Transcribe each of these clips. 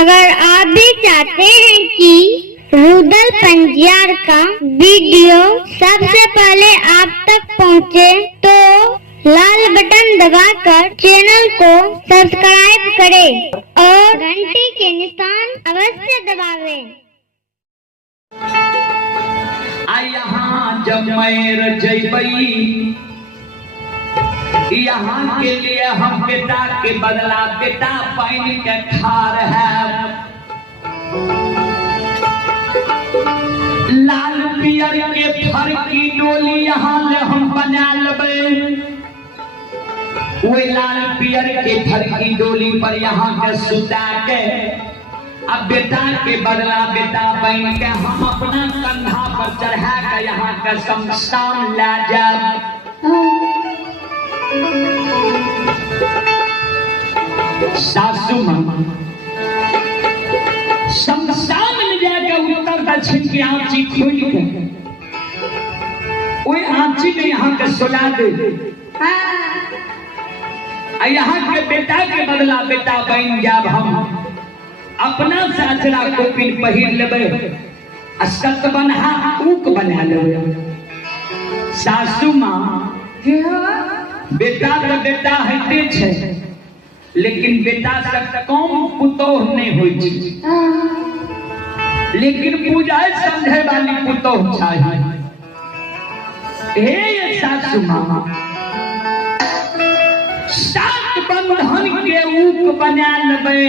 अगर आप भी चाहते हैं कि रुदल पंजियार का वीडियो सबसे पहले आप तक पहुंचे, तो लाल बटन दबाकर चैनल को सब्सक्राइब करें और घंटी के निशान अवश्य दबावें। यहाँ जब मैं जैबई यहाँ के लिए हम बेटा के बदला बेटा पानी के खार है। लाल पियर के फर की डोली यहाँ ले हम बना लेबे। वो लाल पियर के फर की डोली पर यहाँ के सुता के अब बेटा के बदला बेटा बन के हम अपना कंधा पर चढ़ा के यहाँ का शमशान ला जाब। सासू माँ शमशान में जाकर उत्तर दक्षिण की आंची खोल के वही आंची में यहाँ के सुला दे। यहाँ के बेटा के बदला बेटा बन जाब। हम अपना साचरा को पिन पहिर लेबे, सत बनहा ऊक बना लेबे। सासू माँ बेटा तो बेटा है छे, लेकिन बेटा से कम पुतोह नहीं होई छे, लेकिन पूजा समझे वाली पुतोह चाहिए। हे सासू माँ सात बंधन के ऊक बना लेबे,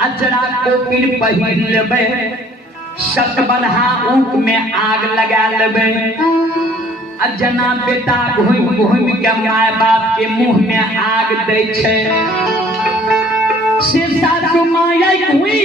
अचरा को पिन पहिर लेबे, सत बन्हा ऊक में आग लगा लेबे। जना बेटा घूम घूम के माय बाप के मुंह में आग दे छे, से सासू माया हुई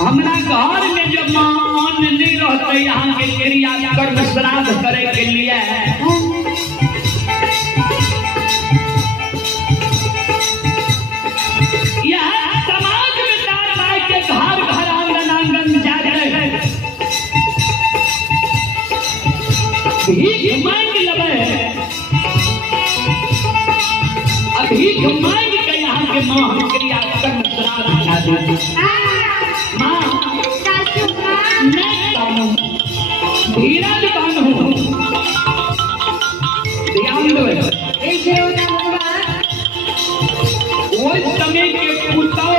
हमरा घर में जब मान नहीं रहते यहाँ के क्रिया कर्म श्राद्ध करे के लिए मांग के यहाँ के माँ हम क्रिया कर्म श्राद्ध खा देती माँ मैं कौन हूँ धीरज कौन हूँ ध्यान दो वो समय के पुतौ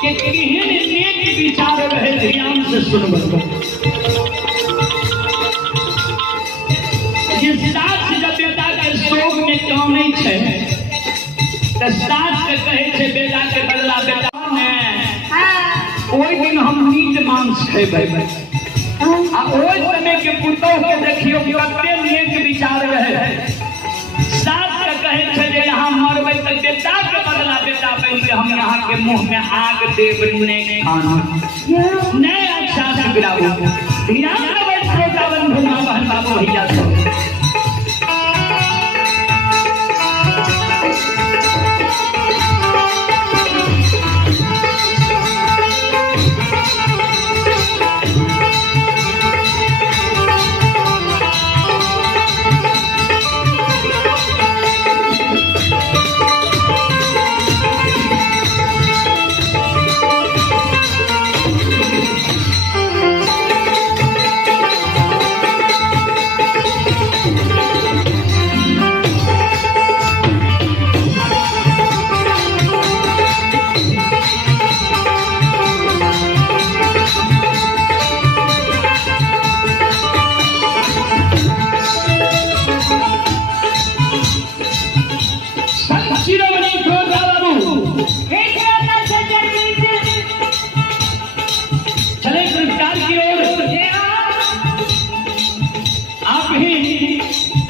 के केहन नेक विचार रहे ध्यान से सुनबो जिस साथ जब बेटा के शोक में कानै छै त साथ से कहै छै बेटा के बदला बेटा ने ओइ दिन हम मीट मांस खेबै आ ओइ समय के पुतौ के देखियो कते नेक विचार रहे साथ के कहै छै जे यहाँ मरबै त बेटा के बदला बेटा बन के हम यहाँ के मुंह में आग देब ने खाना ने अच्छा से गिराबो ध्यान देबै श्रोता बंधु मां बहन बाबू भैया सब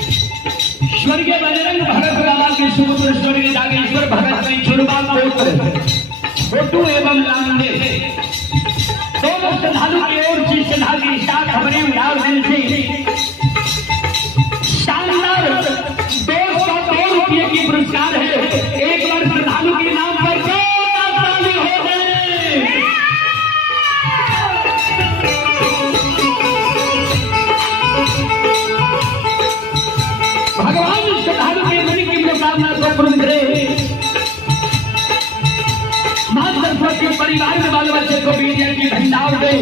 स्वर्गीय बजरंग भगत बाबा के सुपुत्र स्वर्गीय नागेश्वर भगत की चुरबा फोटो एवं लामदेव दोनों श्रद्धालु की ओर से श्रद्धा के साथ हमारे उड़ाव दिन से शानदार 200 करोड़ रुपये की पुरस्कार है एक बार श्रद्धालु के नाम पर भगवान श्रद्धालु के मन की मनोकामना को पूर्ण करे मां सरस्वती परिवार में बाल बच्चे को विद्या की भंडार दे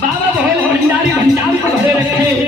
बाबा भोले भंडारी भंडार को भरे रखे